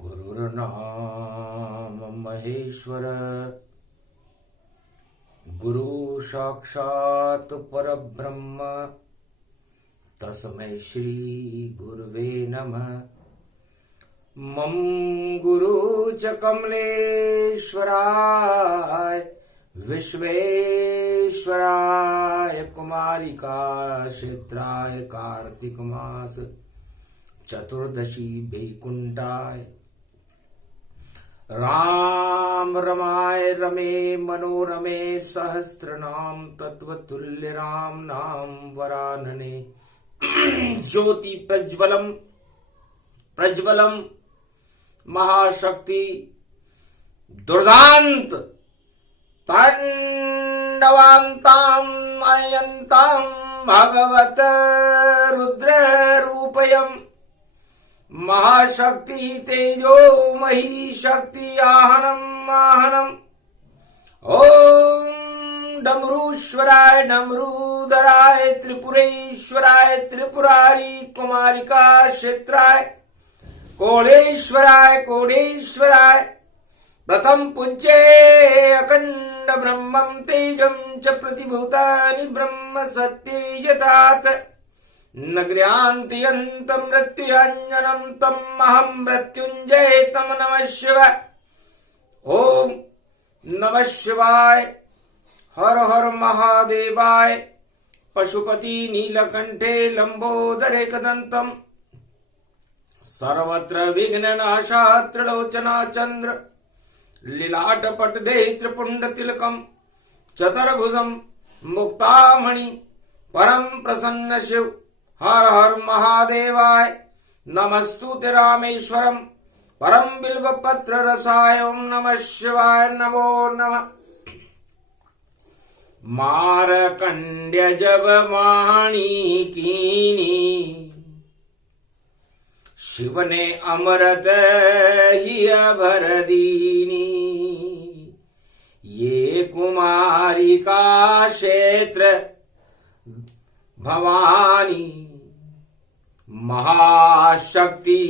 गुरुर्नाम महेश्वर गुरु साक्षात् परब्रह्म तस्मै श्री गुरुवे नमः। मम गुरु च कमलेश्वराय विश्वेश्वराय कुमारिकाक्षेत्राय कार्तिक मास चतुर्दशी वैकुंठाय राम रमाय रमे मनोरमे सहस्रनाम तत्वतुल्य राम नाम वरानने ज्योति प्रज्वलम प्रज्वलम महाशक्ति दुर्दांत तांडवांताम अयंताम भगवत रुद्र रूपयम महाशक्ति तेजो मही शक्ति आहनम आहनम। ओम डमरूश्वराय डमरूधराय त्रिपुरेश्वराय त्रिपुरारी कुमारिका क्षेत्राय कोडेश्वराय कोडेश्वराय प्रथम पूज्ये अखंड ब्रह्मं तेजं च प्रतिभूतानि ब्रह्म सत्ये यथात् नगर्यान्ति अन्तं मृत्युञ्जनं तम् अहं मृत्युञ्जय तं नमः शिवाय। ओम नमः शिवाय। हर हर महादेवाय। पशुपति नीलकंठे लंबोदरे कदंतम सर्वत्र विघ्ननाशा त्रिलोचना चंद्र लीलाटपट दे त्रिपुंड तिलकम चतुर्भुजम मुक्तामणि परम प्रसन्न शिव। हर हर महादेवाय। नमस्तुते रामेश्वरम परम बिल्वपत्र रसाय। ओम नमः शिवाय। नमो नमः। मारकंड्य जब वाणी कीनी शिव ने अमृत ही भर दीनी। ये कुमारी का क्षेत्र भवानी महाशक्ति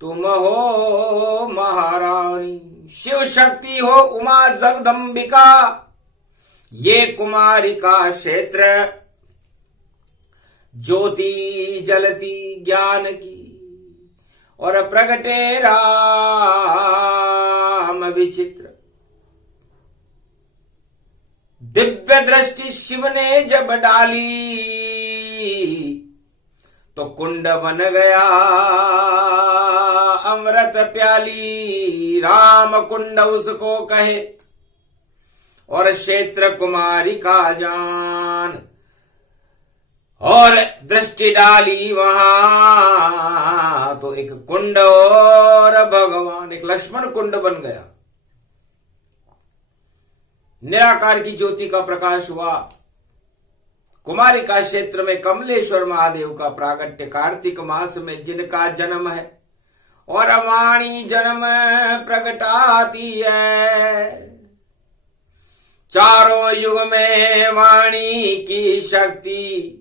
तुम हो महारानी। शिव शक्ति हो उमा जगदम्बिका। ये कुमारी का क्षेत्र ज्योति जलती ज्ञान की और प्रगटे राम विचित्र। दिव्य दृष्टि शिव ने जब डाली तो कुंड बन गया अमृत प्याली। राम कुंड उसको कहे और क्षेत्र कुमारी का जान। और दृष्टि डाली वहां तो एक कुंड और भगवान एक लक्ष्मण कुंड बन गया। निराकार की ज्योति का प्रकाश हुआ। कुमारिका क्षेत्र में कमलेश्वर महादेव का प्रागट्य कार्तिक मास में जिनका जन्म है और वाणी जन्म प्रगटाती है। चारों युग में वाणी की शक्ति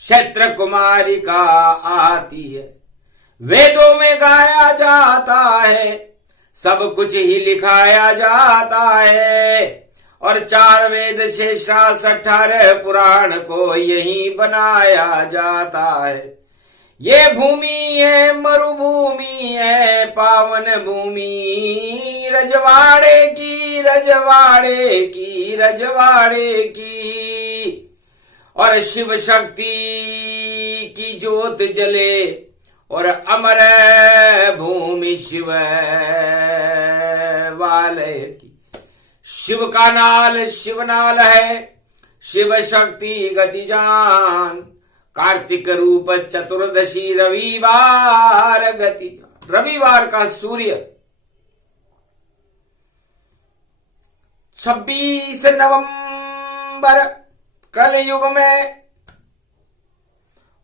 क्षेत्र कुमारी का आती है। वेदों में गाया जाता है सब कुछ ही लिखाया जाता है। और 4 वेद शेष 18 पुराण को यही बनाया जाता है। ये भूमि है मरुभूमि है पावन भूमि। रजवाड़े की रजवाड़े की रजवाड़े की। और शिव शक्ति की ज्योत जले और अमर भूमि शिव वाले की। शिव का नाल शिवनाल है। शिव शक्ति गति जान। कार्तिक रूप चतुर्दशी रविवार गति जान। रविवार का सूर्य 26 नवंबर कलयुग में।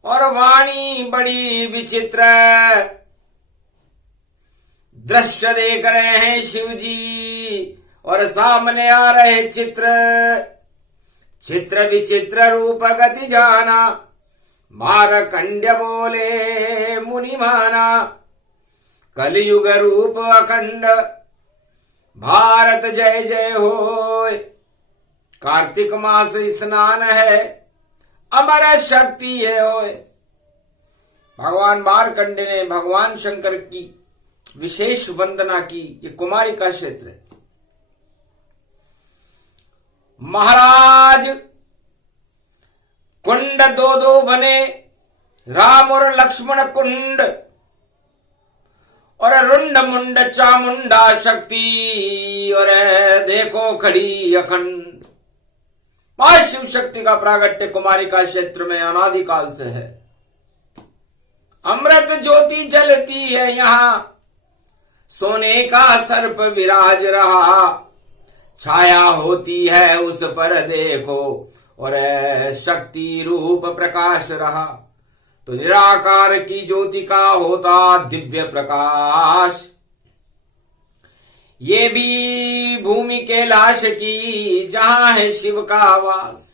और वाणी बड़ी विचित्र दृश्य देख रहे हैं शिव जी। और सामने आ रहे चित्र चित्र विचित्र रूप गति जाना। मारकंड्य बोले मुनि माना, कलयुग रूप अखंड भारत जय जय होय। कार्तिक मास स्नान है, अमर शक्ति है होय। भगवान मारकंडे ने भगवान शंकर की विशेष वंदना की। ये कुमारी का क्षेत्र है। महाराज कुंड दो दो बने, राम और लक्ष्मण कुंड, और रुंड मुंड चामुंडा शक्ति, और देखो खड़ी अखंड। मां शिव शक्ति का प्रागट्य कुमारी का क्षेत्र में अनादिकाल से है। अमृत ज्योति जलती है यहां, सोने का सर्प विराज रहा, छाया होती है उस पर देखो, और शक्ति रूप प्रकाश रहा। तो निराकार की ज्योति का होता दिव्य प्रकाश। ये भी भूमि कैलाश की, जहां है शिव का वास।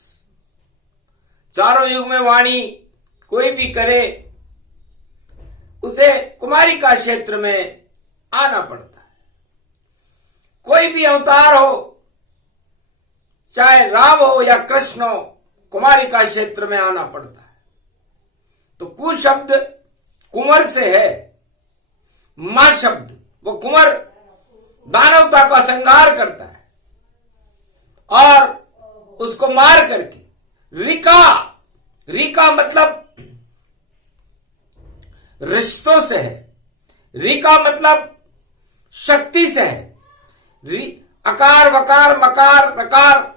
चारों युग में वाणी कोई भी करे, उसे कुमारी का क्षेत्र में आना पड़ता है। कोई भी अवतार हो, चाहे राम हो या कृष्ण हो, कुमारी का क्षेत्र में आना पड़ता है। तो कु शब्द कुंवर से है। मां शब्द, वो कुंवर दानवता का संहार करता है और उसको मार करके रिका मतलब रिश्तों से है। रिका मतलब शक्ति से है। अकार वकार मकार रकार,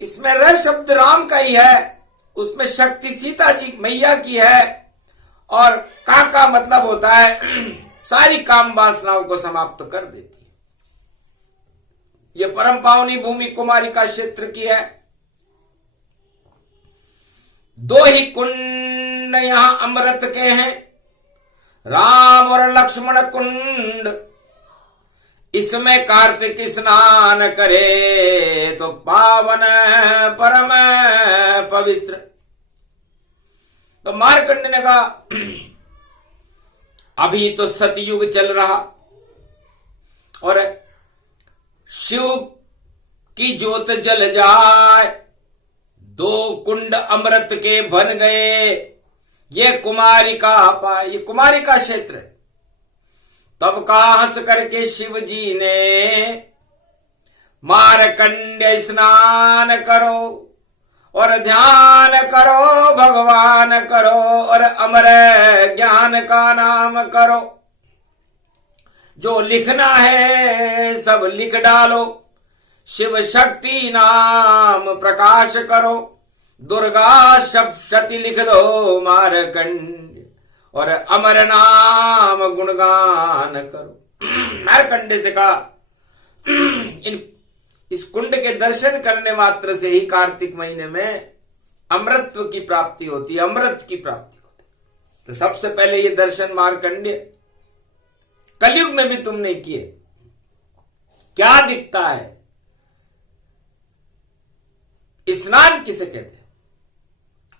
इसमें र शब्द राम का ही है, उसमें शक्ति सीता जी मैया की है, और का मतलब होता है सारी काम वासनाओं को समाप्त कर देती है। यह परम पावनी भूमि कुमारी का क्षेत्र की है। दो ही कुंड यहां अमृत के हैं, राम और लक्ष्मण कुंड। इसमें कार्तिक स्नान करे तो पावन परम पवित्र। तो मार्कंड ने कहा अभी तो सतयुग चल रहा और शिव की ज्योत जल जाए, दो कुंड अमृत के बन गए, ये कुमारी का क्षेत्र है। तब का हंस करके शिव जी ने मारकंड्य स्नान करो और ध्यान करो, भगवान करो और अमर ज्ञान का नाम करो। जो लिखना है सब लिख डालो, शिव शक्ति नाम प्रकाश करो। दुर्गा सप्तशती लिख दो मारकंड और अमर नाम गुणगान करो। मारकंडे से कहा इस कुंड के दर्शन करने मात्र से ही कार्तिक महीने में अमृतत्व की प्राप्ति होती है, अमृत की प्राप्ति होती है। तो सबसे पहले ये दर्शन मार्कंडेय कलयुग में भी तुमने किए। क्या दिखता है? स्नान किसे कहते हैं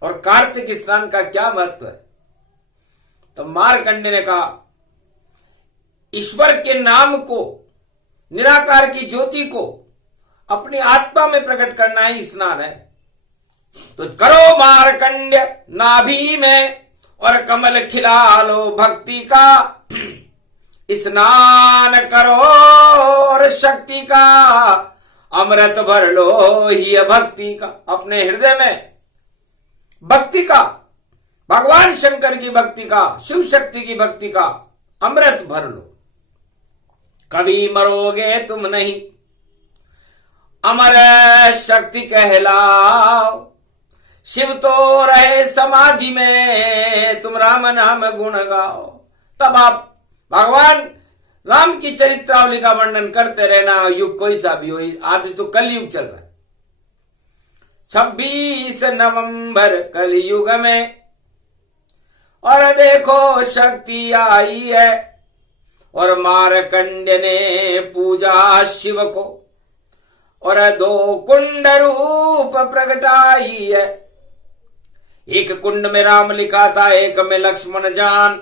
और कार्तिक स्नान का क्या महत्व है? तो मार्कंडेय ने कहा ईश्वर के नाम को, निराकार की ज्योति को अपनी आत्मा में प्रकट करना ही स्नान है। तो करो मार्कंडेय नाभि में और कमल खिला लो भक्ति का, स्नान करो और शक्ति का अमृत भर लो ही भक्ति का। अपने हृदय में भक्ति का, भगवान शंकर की भक्ति का, शिव शक्ति की भक्ति का अमृत भर लो। कभी मरोगे तुम नहीं, अमर शक्ति कहलाओ। शिव तो रहे समाधि में, तुम राम नाम गुण गाओ। तब आप भगवान राम की चरित्रावली का वर्णन करते रहना, युग कोई सा भी हो। आज तो कलयुग चल रहा है। 26 नवंबर कलयुग में और देखो शक्ति आई है और मार्कंडेय ने पूजा शिव को और 2 कुंड रूप प्रगटाई है। एक कुंड में राम लिखा था, एक में लक्ष्मण जान।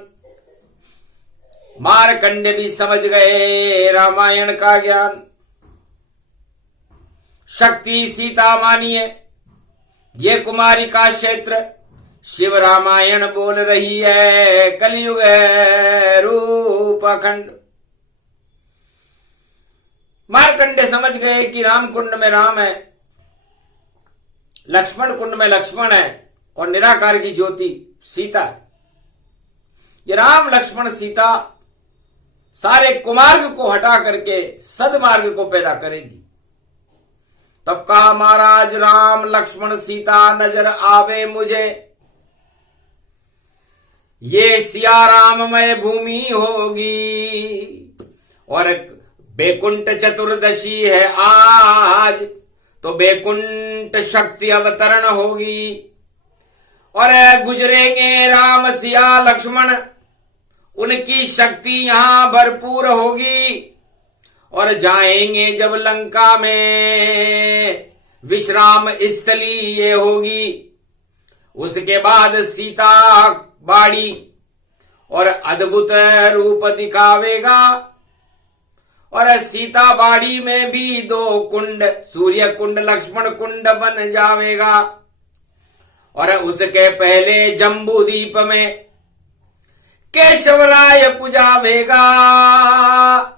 मारकंडे भी समझ गए रामायण का ज्ञान। शक्ति सीता मानिए, ये कुमारी का क्षेत्र, शिव रामायण बोल रही है, कलयुग है रूप अखंड। मारकंडे समझ गए कि राम कुंड में राम है, लक्ष्मण कुंड में लक्ष्मण है, और निराकार की ज्योति सीता है। ये राम लक्ष्मण सीता सारे कुमार्ग को हटा करके सदमार्ग को पैदा करेगी। तब कहा महाराज, राम लक्ष्मण सीता नजर आवे मुझे, ये सिया राममय भूमि होगी। और बैकुंठ चतुर्दशी है आज, तो बैकुंठ शक्ति अवतरण होगी। और गुजरेंगे राम सिया लक्ष्मण, उनकी शक्ति यहां भरपूर होगी। और जाएंगे जब लंका में, विश्राम स्थली ये होगी। उसके बाद सीता बाड़ी और अद्भुत रूप दिखावेगा। और सीता बाड़ी में भी 2 कुंड, सूर्य कुंड लक्ष्मण कुंड बन जावेगा। और उसके पहले जम्बूद्वीप में केशवराय पुजावेगा।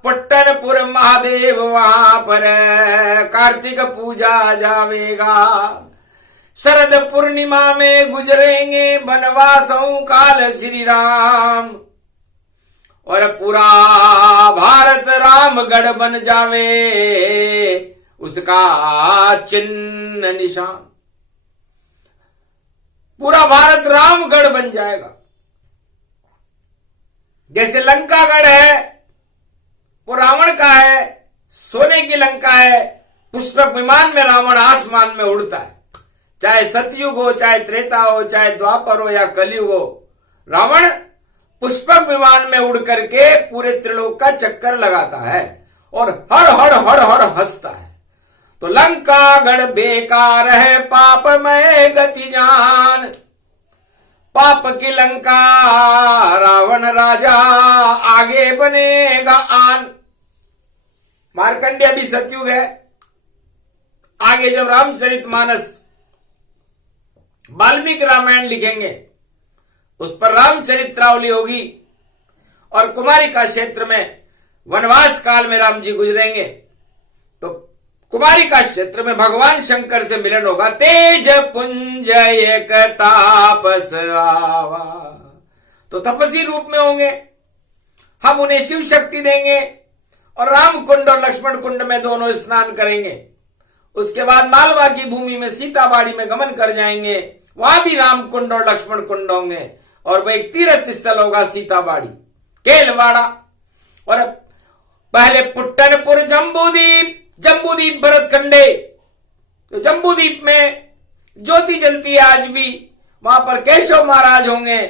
पट्टनपुर महादेव वहां पर कार्तिक पूजा जावेगा। शरद पूर्णिमा में गुजरेंगे वनवासों काल श्री राम। और पूरा भारत रामगढ़ बन जावे, उसका चिन्ह निशान। पूरा भारत रामगढ़ बन जाएगा। जैसे लंकागढ़ है वो रावण का है, सोने की लंका है। पुष्पक विमान में रावण आसमान में उड़ता है। चाहे सतयुग हो, चाहे त्रेता हो, चाहे द्वापर हो या कलयुग हो, रावण पुष्पक विमान में उड़ करके पूरे त्रिलोक का चक्कर लगाता है और हड़ हड़ हड़ हड़ हंसता है। तो लंकागढ़ बेकार है, पापमय गति जान। पाप की लंका रावण राजा, आगे बनेगा आन। मार्कंडेय अभी सतयुग है। आगे जब रामचरितमानस वाल्मीकि रामायण लिखेंगे, उस पर रामचरित्रावली होगी। और कुमारिका क्षेत्र में वनवास काल में राम जी गुजरेंगे, तो कुमारिका क्षेत्र में भगवान शंकर से मिलन होगा। तेज पुंज एक तापस आवा, तो तपस्वी रूप में होंगे। हम उन्हें शिव शक्ति देंगे और राम कुंड और लक्ष्मण कुंड में दोनों स्नान करेंगे। उसके बाद मालवा की भूमि में सीताबाड़ी में गमन कर जाएंगे। वहां भी राम कुंड और लक्ष्मण कुंड होंगे। और वह एक तीर्थ स्थल होगा सीताबाड़ी, केलवाड़ा। और पहले पुट्टनपुर जम्बूद्वीप, जम्बूद्वीप भरतखंडे। तो जम्बूद्वीप में ज्योति जलती है आज भी। वहां पर केशव महाराज होंगे।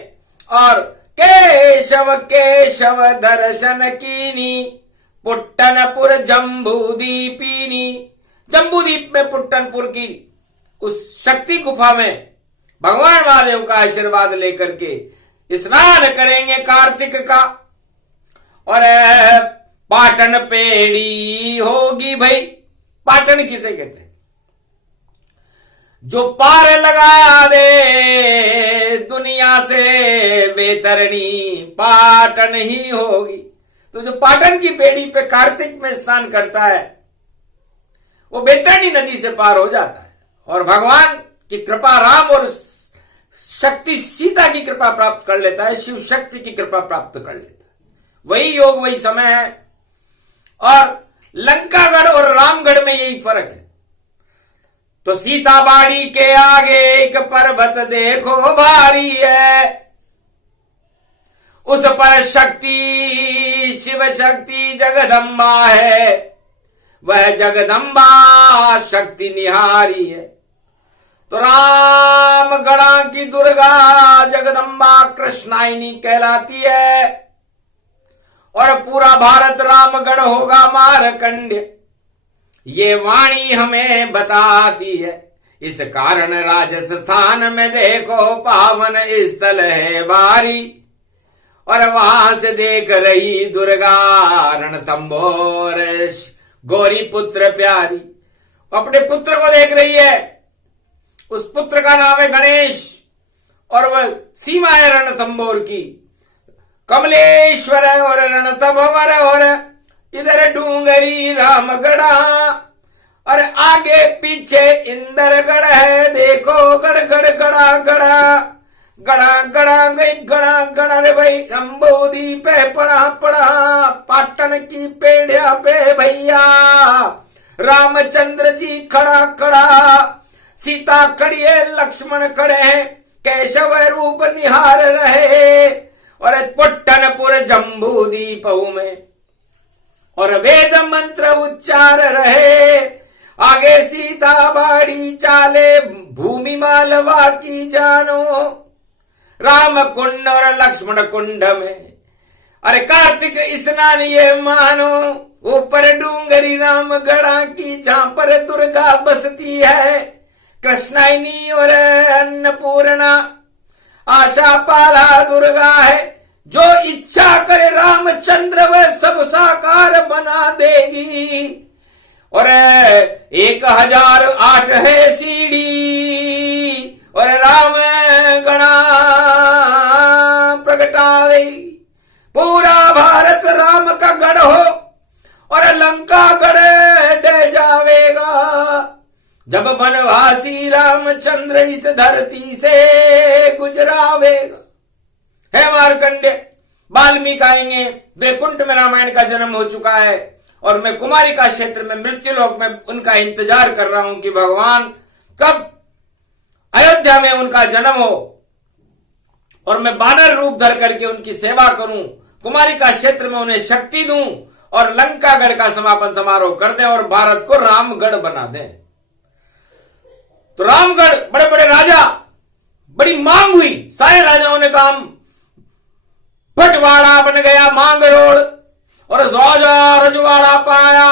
और केशव केशव दर्शन कीनी, पुट्टनपुर जम्बूद्वीपीनी। जम्बूद्वीप में पुट्टनपुर की उस शक्ति गुफा में भगवान महादेव का आशीर्वाद लेकर के स्नान करेंगे कार्तिक का। और पाटन पेड़ी होगी भाई। पाटन किसे कहते हैं? जो पार लगा दे दुनिया से बेतरणी, पाटन ही होगी। तो जो पाटन की पेड़ी पे कार्तिक में स्नान करता है, वो बेतरणी नदी से पार हो जाता है और भगवान की कृपा, राम और शक्ति सीता की कृपा प्राप्त कर लेता है, शिव शक्ति की कृपा प्राप्त कर लेता है। वही योग, वही समय है। और लंकागढ़ और रामगढ़ में यही फर्क है। तो सीताबाड़ी के आगे एक पर्वत देखो भारी है, उस पर शक्ति शिव शक्ति जगदम्बा है। वह जगदम्बा शक्ति निहारी है। तो रामगढ़ा की दुर्गा जगदम्बा कृष्णाइनी कहलाती है। और पूरा भारत रामगढ़ होगा मारकंड। ये वाणी हमें बताती है इस कारण राजस्थान में देखो पावन स्थल है भारी, और वहां से देख रही दुर्गा रणथंभौर गौरी पुत्र प्यारी। अपने पुत्र को देख रही है, उस पुत्र का नाम है गणेश, और वह सीमा है रणथंभौर की। कमलेश्वर और रणथंभौर और इधर डूंगरी रामगढ़ा, और आगे पीछे इंदरगढ़ है। देखो गढ़ गढ़ गड़ा गड़ा गड़ा गड़ा गई गड़ा गड़ा रे भाई, अंबोदी पे पड़ा पड़ा पाटन की पेड़िया पे भैया रामचंद्र जी खड़ा खड़ा, सीता खड़ी है लक्ष्मण खड़े हैं, केशव रूप निहार रहे, और पट्टनपुर जम्बू दीपऊ में और वेद मंत्र उच्चार रहे। आगे सीता बाड़ी चाले भूमि मालवा की जानो, राम कुंड और लक्ष्मण कुंड में अरे कार्तिक स्नान ये मानो। ऊपर डूंगरी रामगढ़ा की जहां पर दुर्गा बसती है, कृष्णाइनी और अन्नपूर्णा आशा पाला दुर्गा है। जो इच्छा करे रामचंद्र वह सब साकार बना देगी, और 1008 है सीढ़ी, और राम गणा प्रगटा दे। पूरा भारत राम का गढ़ हो, और लंका गढ़ डे जावेगा, जब वनवासी रामचंद्र इस धरती से गुजरावेगा। है मार्कंडे, वाल्मीकि आएंगे, वैकुंठ में रामायण का जन्म हो चुका है, और मैं कुमारिका क्षेत्र में मृत्युलोक में उनका इंतजार कर रहा हूं कि भगवान कब अयोध्या में उनका जन्म हो, और मैं बानर रूप धर करके उनकी सेवा करूं, कुमारिका क्षेत्र में उन्हें शक्ति दूं, और लंकागढ़ का समापन समारोह कर दें, और भारत को रामगढ़ बना दें। तो रामगढ़, बड़े बड़े राजा, बड़ी मांग हुई, सारे राजाओं ने कहा हम पटवाड़ा बन गया मांगरोल, और राजा रजवाड़ा पाया,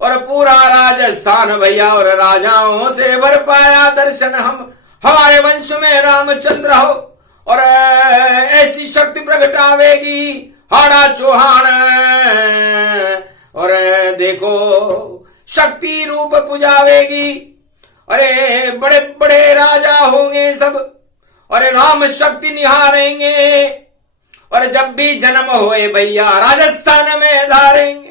और पूरा राजस्थान भैया और राजाओं से भर पाया। दर्शन हम हमारे वंश में रामचंद्र हो, और ऐसी शक्ति प्रगटावेगी हाड़ा चौहान, और देखो शक्ति रूप पुजावेगी। अरे बड़े बड़े राजा होंगे सब, अरे राम शक्ति निहारेंगे, और जब भी जन्म होए भैया राजस्थान में धारेंगे।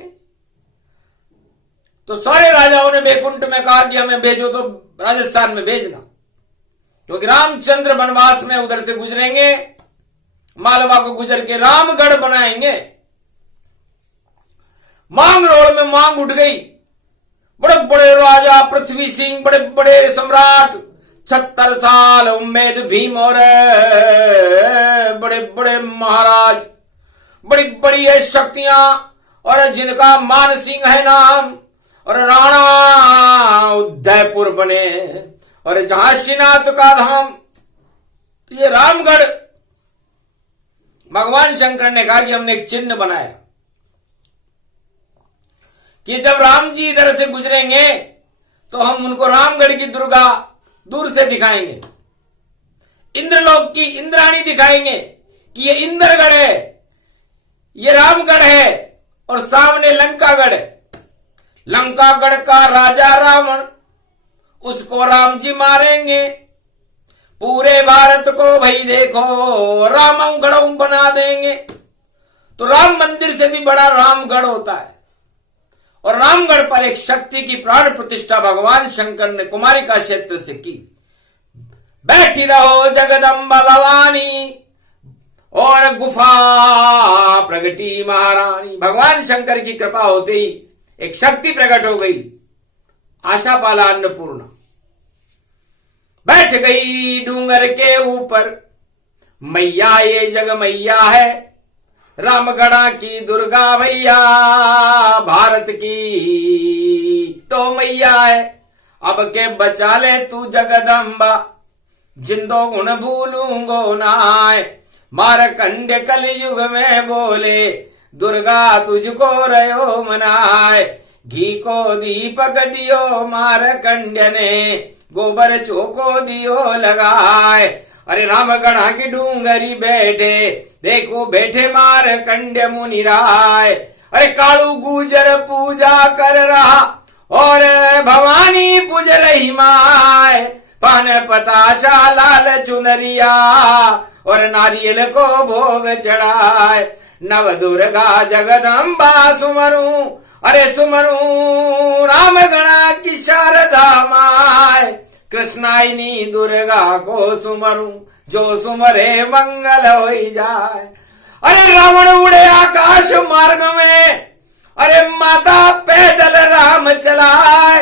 तो सारे राजाओं ने वैकुंठ में कहा कि हमें भेजो, तो राजस्थान में भेजना, क्योंकि रामचंद्र वनवास में उधर से गुजरेंगे, मालवा को गुजर के रामगढ़ बनाएंगे। मांगरोल में मांग उठ गई। बड़े बड़े राजा पृथ्वी सिंह, बड़े बड़े सम्राट, 76 साल उम्मेद भीम, और बड़े बड़े महाराज, बड़ी बड़ी है शक्तियां, और जिनका मान सिंह है नाम, और राणा उदयपुर बने, और झांसीनाथ का धाम। ये रामगढ़, भगवान शंकर ने कहा कि हमने एक चिन्ह बनाया कि जब राम जी इधर से गुजरेंगे तो हम उनको रामगढ़ की दुर्गा दूर से दिखाएंगे, इंद्रलोक की इंद्राणी दिखाएंगे कि ये इंद्रगढ़ है, ये रामगढ़ है, और सामने लंकागढ़ है। लंकागढ़ का राजा रावण, उसको राम जी मारेंगे। पूरे भारत को भाई देखो रामगढ़ बना देंगे। तो राम मंदिर से भी बड़ा रामगढ़ होता है, और रामगढ़ पर एक शक्ति की प्राण प्रतिष्ठा भगवान शंकर ने कुमारिका क्षेत्र से की। बैठी रहो जगदम्बा भवानी, और गुफा प्रगटी महारानी। भगवान शंकर की कृपा होते ही एक शक्ति प्रकट हो गई, आशा पाला अन्नपूर्णा। बैठ गई डूंगर के ऊपर मैया, ये जग मैया है, रामगढ़ा की दुर्गा भैया, भारत की तो मैया है। अब के बचा ले तू जगदम्बा, जिंदो गुण भूलूंगो नाय। मारकंडे कलयुग में बोले, दुर्गा तुझको रयो मनाए। घी को दीपक दियो मारकंड्य ने, गोबर चोको दियो लगाए। अरे राम गढ़ा की डूंगरी बैठे, देखो बैठे मार कंड्य मुनि राय। अरे कालू गुजर पूजा कर रहा और भवानी पूज रही माय। पान पताशा लाल चुनरिया और नारियल को भोग चढ़ाए। नव दुर्गा जगदम्बा सुमरू, अरे सुमरू राम गणा की शारदा माय। कृष्णाइनी दुर्गा को सुमरू, जो सुमरे मंगल होई जाए। अरे रावण उड़े आकाश मार्ग में, अरे माता पैदल राम चलाए।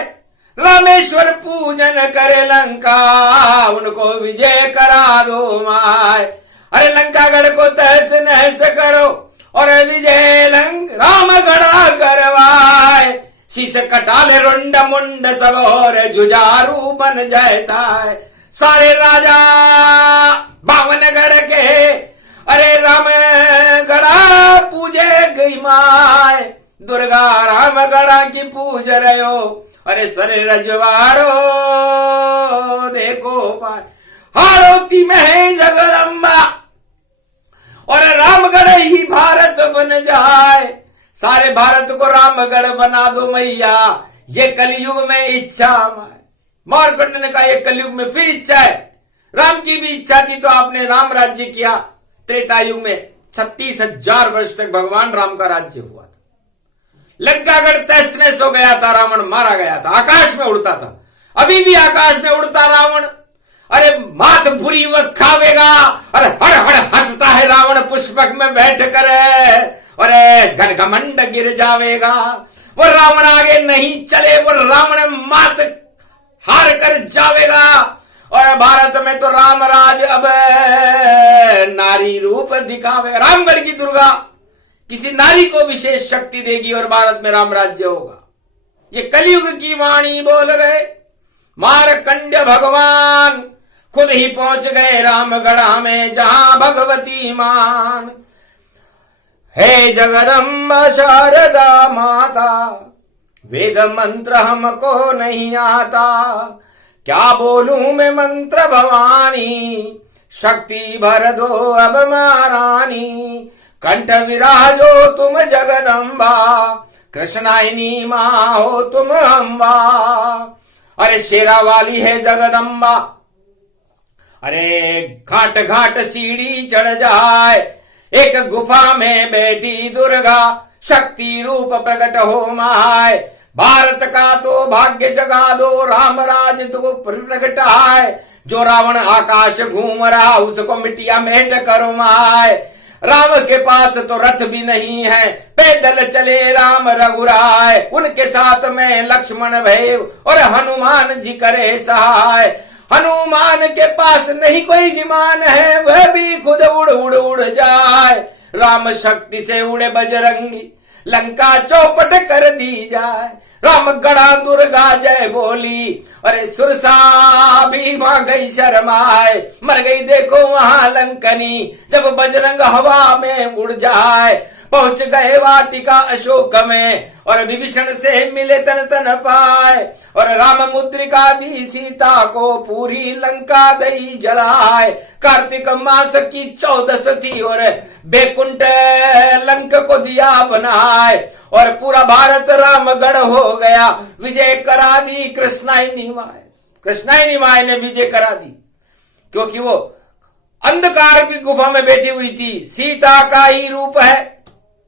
रामेश्वर पूजन करे लंका, उनको विजय करा दो माय। अरे लंकागढ़ को तहस नहस करो और विजय रामगढ़ करवाए। शीश कटाले रुंड मुंड सब और जुझारू बन जाता है। सारे राजा बावनगढ़ के, अरे रामगढ़ पूजे गई माय। दुर्गा रामगढ़ की पूज रहो, अरे सरे रजवाड़ो देखो पाए। हारोती में है जगदम्बा और रामगढ़ ही भारत बन जाए। सारे भारत को रामगढ़ बना दो मैया, ये कलयुग में इच्छा है। मारकंड ने कहा ये कलयुग में फिर इच्छा है। राम की भी इच्छा थी तो आपने राम राज्य किया। त्रेता युग में 36,000 वर्ष तक भगवान राम का राज्य हुआ था। लंकागढ़ तहस नहस हो गया था, रावण मारा गया था, आकाश में उड़ता था। अभी भी आकाश में उड़ता रावण। अरे मात भूरी वह खावेगा, अरे हड़ हड़ हंसता है रावण पुष्पक में बैठ कर, अरे घन घमंड गिर जावेगा। वो रावण आगे नहीं चले, वो रावण मात हार कर जावेगा। और भारत में तो राम राज अब नारी रूप दिखावेगा। रामगढ़ की दुर्गा किसी नारी को विशेष शक्ति देगी और भारत में राम राज्य होगा। ये कलयुग की वाणी बोल रहे मारकंड्य भगवान खुद ही पहुंच गए रामगढ़ में, जहां भगवती मान। हे जगदम्बा शारदा माता, वेद मंत्र हमको नहीं आता, क्या बोलूं मैं मंत्र भवानी, शक्ति भर दो अब महारानी। कंठ विराजो तुम जगदम्बा, कृष्णाइनी माँ हो तुम अम्बा। अरे शेरा वाली है जगदम्बा, अरे घाट घाट सीढ़ी चढ़ जाए। एक गुफा में बैठी दुर्गा, शक्ति रूप प्रकट हो माय। भारत का तो भाग्य जगा दो, राम राज तो प्रगटाए। जो रावण आकाश घूम रहा उसको मिट्टिया मेट करो माय। राम के पास तो रथ भी नहीं है, पैदल चले राम रघुराय। उनके साथ में लक्ष्मण भय और हनुमान जी करे सहाय। हनुमान के पास नहीं कोई विमान है, वह भी खुद उड़ उड़ उड़ जाए। राम शक्ति से उड़े बजरंगी, लंका चौपट कर दी जाए। राम गढ़ा दुर्गा जय बोली, अरे सुरसा भी वहां गई शर्माए। मर गई देखो वहां लंकनी, जब बजरंग हवा में उड़ जाए। पहुंच गए वाटिका अशोक में और विभीषण से मिले तन तन पाए। और राम मुद्रिका दी सीता को, पूरी लंका दई जलाए। कार्तिक मास की 14 थी और बैकुंठ लंक को दिया बनाए। और पूरा भारत रामगढ़ हो गया, विजय करा दी कृष्णाइनी माए। कृष्णाइनी माए ने विजय करा दी, क्योंकि वो अंधकार की गुफा में बैठी हुई थी। सीता का ही रूप है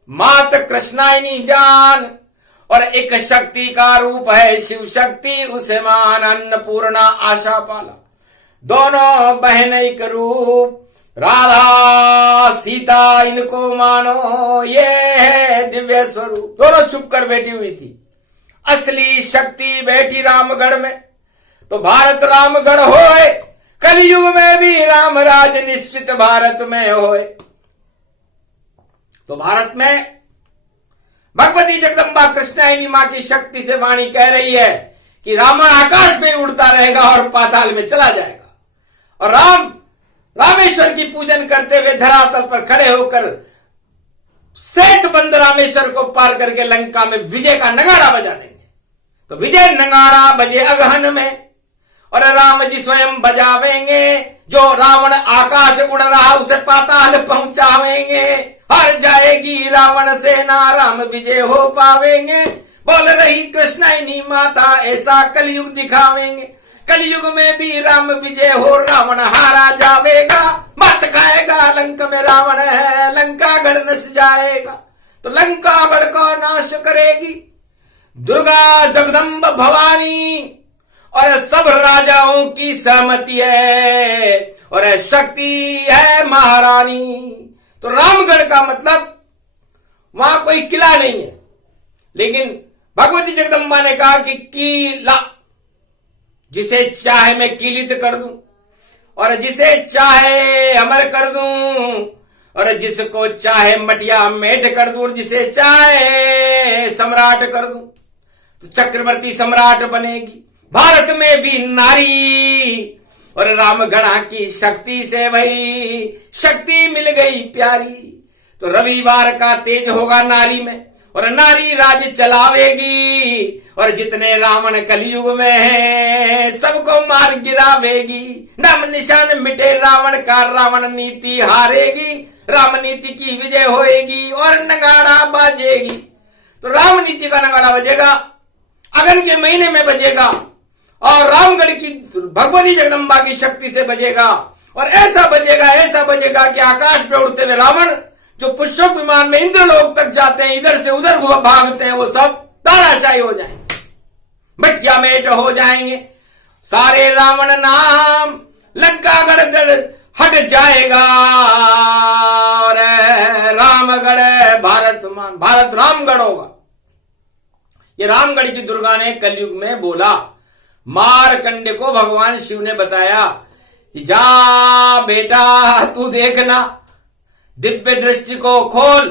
मात कृष्णाइनी जान, और एक शक्ति का रूप है शिव शक्ति उसे मान। अन्नपूर्णा आशा पाला, दोनों बहन एक रूप। राधा सीता इनको मानो, ये है दिव्य स्वरूप। दोनों चुप कर बैठी हुई थी। असली शक्ति बैठी रामगढ़ में, तो भारत रामगढ़ होए। कलयुग में भी राम राज निश्चित भारत में होए। तो भारत में भगवती जगदम्बा कृष्णाइनी मां की शक्ति से वाणी कह रही है कि रावण आकाश में उड़ता रहेगा और पाताल में चला जाएगा। और रामेश्वर की पूजन करते हुए धरातल पर खड़े होकर सेतबंद रामेश्वर को पार करके लंका में विजय का नगाड़ा बजा देंगे। तो विजय नगाड़ा बजे अगहन में, और राम जी स्वयं बजावेंगे, जो रावण आकाश उड़ रहा उसे पाताल पहुंचावेंगे। हार जाएगी रावण सेना, राम विजय हो पावेंगे। बोल रही कृष्णाइनी माता, ऐसा कलयुग दिखावेंगे। कलयुग में भी राम विजय हो, रावण हारा जावेगा। मत खाएगा लंका में रावण है, लंका गढ़ नस जाएगा। तो लंका गढ़ का नाश करेगी दुर्गा जगदम्ब भवानी, और सब राजाओं की सहमति है, और शक्ति है महारानी। तो रामगढ़ का मतलब वहां कोई किला नहीं है, लेकिन भगवती जगदम्बा ने कहा कि किला, जिसे चाहे मैं कीलित कर दूं, और जिसे चाहे अमर कर दूं, और जिसको चाहे मटिया मेट कर दूं, और जिसे चाहे सम्राट कर दूं, तो चक्रवर्ती सम्राट बनेगी। भारत में भी नारी, और रामगढ़ा की शक्ति से भाई शक्ति मिल गई प्यारी। तो रविवार का तेज होगा नारी में, और नारी राज चलावेगी, और जितने रावण कलयुग में हैं सबको मार गिरावेगी। नाम निशान मिटे रावण का, रावण नीति हारेगी, राम नीति की विजय होएगी, और नगाड़ा बाजेगी। तो राम नीति का नगाड़ा बजेगा, अगन के महीने में बजेगा, और रामगढ़ की भगवती जगदम्बा की शक्ति से बजेगा। और ऐसा बजेगा कि आकाश पे उड़ते हुए रावण, जो पुष्पक विमान में इंद्रलोक तक जाते हैं, इधर से उधर भागते हैं, वो सब ताराशाही हो जाएंगे, मटिया मेट हो जाएंगे। सारे रावण नाम लंका गढ़ हट जाएगा, और रामगढ़ भारत रामगढ़ होगा। ये रामगढ़ की दुर्गा ने कलयुग में बोला। मारकंडे को भगवान शिव ने बताया कि जा बेटा तू देखना, दिव्य दृष्टि को खोल,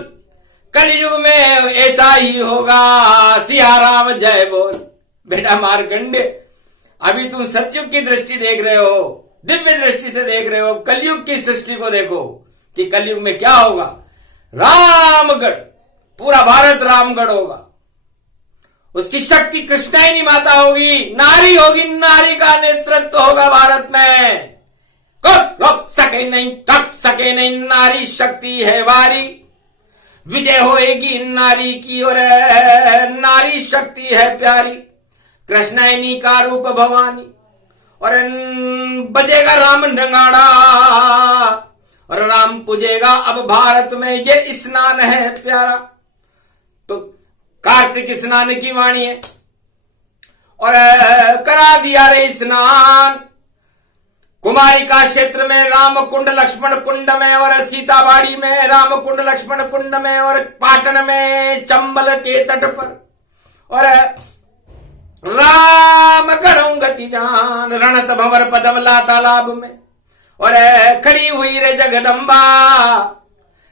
कलयुग में ऐसा ही होगा। सिया राम जय बोल। बेटा मारकंडे, अभी तुम सतयुग की दृष्टि देख रहे हो, दिव्य दृष्टि से देख रहे हो, कलयुग की सृष्टि को देखो कि कलयुग में क्या होगा। रामगढ़, पूरा भारत रामगढ़ होगा। उसकी शक्ति कृष्णाइनी माता होगी, नारी होगी, नारी का नेतृत्व होगा भारत में। कोई रोक सके नहीं, टक सके नहीं, नारी शक्ति है वारी। विजय होएगी नारी की, और नारी शक्ति है प्यारी। कृष्णाइनी का रूप भवानी, और बजेगा राम नगाड़ा, और राम पूजेगा अब भारत में। ये स्नान है प्यारा। तो कार्तिक स्नान की वाणी है, और करा दिया रे स्नान। कुमारिका क्षेत्र में राम कुंड, लक्ष्मण कुंड में, और सीताबाड़ी में राम कुंड, लक्ष्मण कुंड में, और पाटन में चंबल के तट पर, और राम गढ़ों गति जान, रणत भंवर पदमला तालाब में, और खड़ी हुई रे जगदम्बा।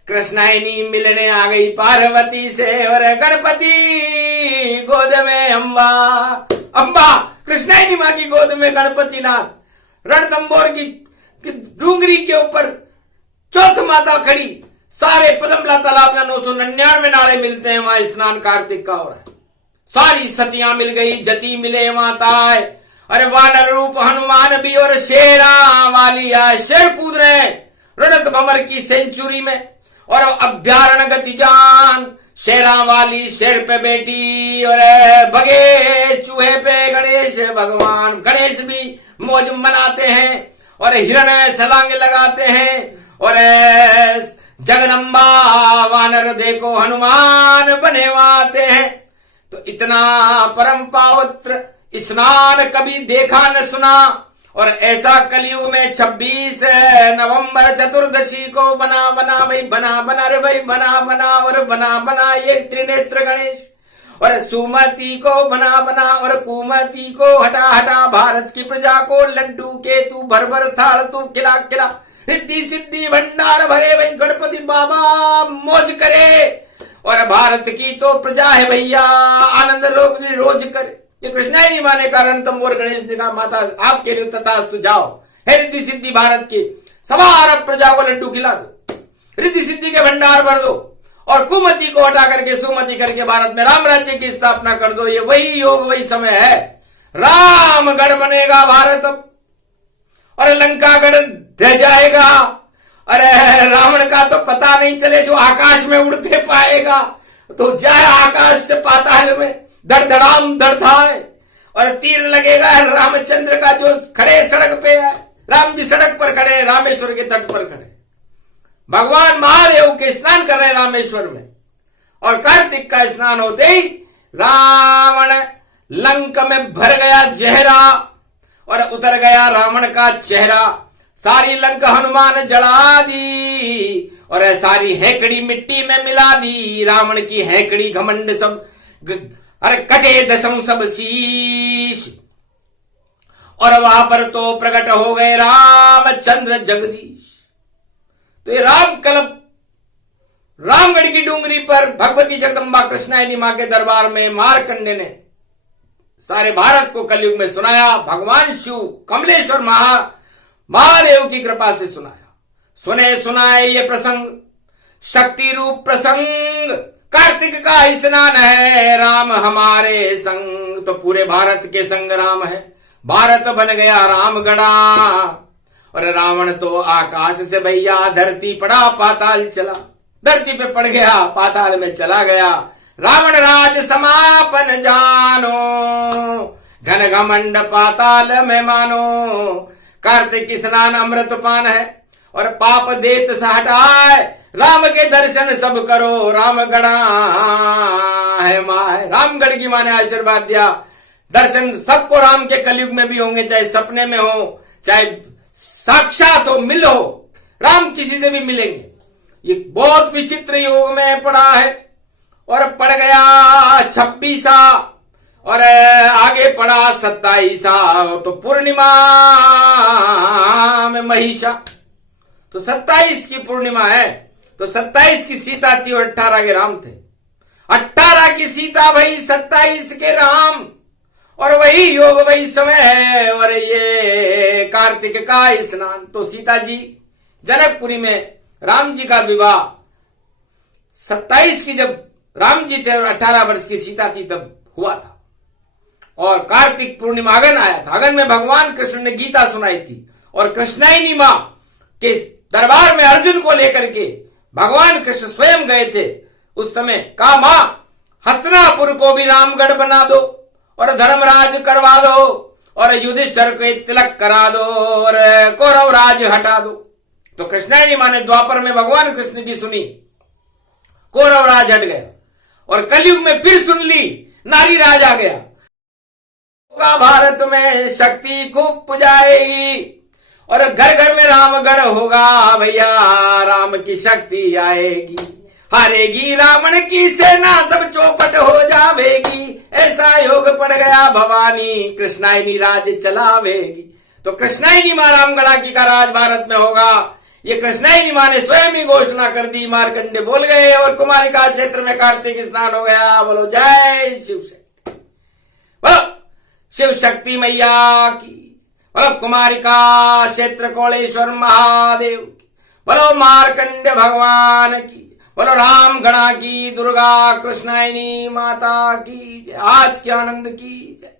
कृष्णाइनी मिलने आ गई पार्वती से, और गणपति गोद में अम्बा। अम्बा कृष्णाइनी मां की गोद में गणपति नाथ, रणथंबोर की डूंगरी के ऊपर चौथ माता खड़ी। सारे पदमला तालाब में 999 नाले मिलते हैं, वहां स्नान कार्तिक का हो रहा है। सारी सतियां मिल गई, जति मिले माताएं, अरे वानर रूप हनुमान भी, और शेरा वाली आए, शेर कूद रहे रणत भंवर की सेंचुरी में, और अभ्यारण गति जान। शेरा वाली शेर पे बेटी, और भगे चूहे पे गणेश भगवान। गणेश भी मौज मनाते हैं, और हिरण छलांगे लगाते हैं, और जगदम्बा वानर देखो हनुमान बने आते हैं। तो इतना परम पवित्र स्नान कभी देखा न सुना, और ऐसा कलयुग में 26 नवंबर चतुर्दशी को बना भाई, बना रे भाई, बना और बना ये त्रिनेत्र गणेश, और सुमति को बना, और कुमति को हटा भारत की प्रजा को लड्डू के तू भर थाल तू खिला, रिद्धि सिद्धि भंडार भरे भाई, गणपति बाबा मौज करे। और भारत की तो प्रजा है भैया, आनंद लोग रोज करे। ये कृष्णाइनी मां ने कारण तंबोर गणेश ने कहा माता आपके लिए तथास्तु, जाओ हे रिद्धि सिद्धि भारत की सवार प्रजा को लड्डू खिला दो, रिद्धि सिद्धि के भंडार भर दो, और कुमति को हटा करके सुमति करके भारत में राम राज्य की स्थापना कर दो। ये वही योग वही समय है। रामगढ़ बनेगा भारत और लंकागढ़ रह जाएगा। अरे रावण का तो पता नहीं चले, जो आकाश में उड़ते पाएगा तो जाए आकाश से पाताल में, धड़धड़ाम धड़धाए और तीर लगेगा रामचंद्र का जो खड़े सड़क पे है। राम जी सड़क पर खड़े, रामेश्वर के तट पर खड़े, भगवान महादेव के स्नान कर रहे रामेश्वर में, और कार्तिक का स्नान होते ही रावण लंक में भर गया जहरा और उतर गया रावण का चेहरा। सारी लंक हनुमान जला दी और सारी हैकड़ी मिट्टी में मिला दी। रावण की हैकड़ी घमंड सब अरे कटे दसम सब शीश, और वहां पर तो प्रकट हो गए रामचंद्र जगदीश। तो ये राम कल्प रामगढ़ की डूंगरी पर भगवती जगदम्बा कृष्णायनी मां के दरबार में मारकंडे ने सारे भारत को कलयुग में सुनाया। भगवान शिव कमलेश्वर महादेव की कृपा से सुनाया। सुने सुनाए ये प्रसंग शक्ति रूप प्रसंग, कार्तिक का स्नान है राम हमारे संग। तो पूरे भारत के संग राम है, भारत बन गया रामगढ़ा। और रावण तो आकाश से भैया धरती पड़ा पाताल चला, धरती पे पड़ गया पाताल में चला गया। रावण राज समापन जानो, घन घमंड पाताल में मानो। कार्तिक स्नान अमृत पान है और पाप देत सा हटाए। राम के दर्शन सब करो, रामगढ़ा है मां है। रामगढ़ की मां ने आशीर्वाद दिया। दर्शन सबको राम के कलयुग में भी होंगे, चाहे सपने में हो चाहे साक्षात हो, मिल हो, राम किसी से भी मिलेंगे। ये बहुत विचित्र योग में पड़ा है और पड़ गया 26 और आगे पड़ा 27। तो पूर्णिमा में महिषा, तो 27 की पूर्णिमा है, तो 27 की सीता थी और 18 के राम थे। 18 की सीता भाई, 27 के राम, और वही योग वही समय है। और ये कार्तिक का स्नान, तो सीता जी जनकपुरी में राम जी का विवाह 27 की जब राम जी थे और 18 वर्ष की सीता थी तब हुआ था। और कार्तिक पूर्णिमा अगन आया था, अगन में भगवान कृष्ण ने गीता सुनाई थी। और कृष्णायनी मां के दरबार में अर्जुन को लेकर के भगवान कृष्ण स्वयं गए थे। उस समय कहा मां हतनापुर को भी रामगढ़ बना दो और धर्मराज करवा दो और युधिष्ठिर को तिलक करा दो और कौरव राज हटा दो। तो कृष्णायनी मां ने द्वापर में भगवान कृष्ण की सुनी, कौरव राज हट गया। और कलयुग में फिर सुन ली, नारी राज आ गया। भारत में शक्ति खूब पुजाएगी और घर घर में रामगढ़ होगा भैया, राम की शक्ति आएगी। हारेगी रावण की सेना, सब चौपट हो जावेगी। ऐसा योग पड़ गया भवानी, कृष्णायनी राज चलावेगी। तो कृष्णायनी मां रामगढ़ा की का राज भारत में होगा। ये कृष्णायनी मां ने स्वयं ही घोषणा कर दी। मारकंडे बोल गए और कुमारिका क्षेत्र में कार्तिक स्नान हो गया। बोलो जय शिव शक्ति, बोलो शिव शक्ति मैया की, बोलो कुमारिका क्षेत्र कोलेश्वर महादेव की, बोलो मारकंडे भगवान की, बोलो रामगढ़ा की दुर्गा कृष्णायनी माता की जय। आज के आनंद की जय।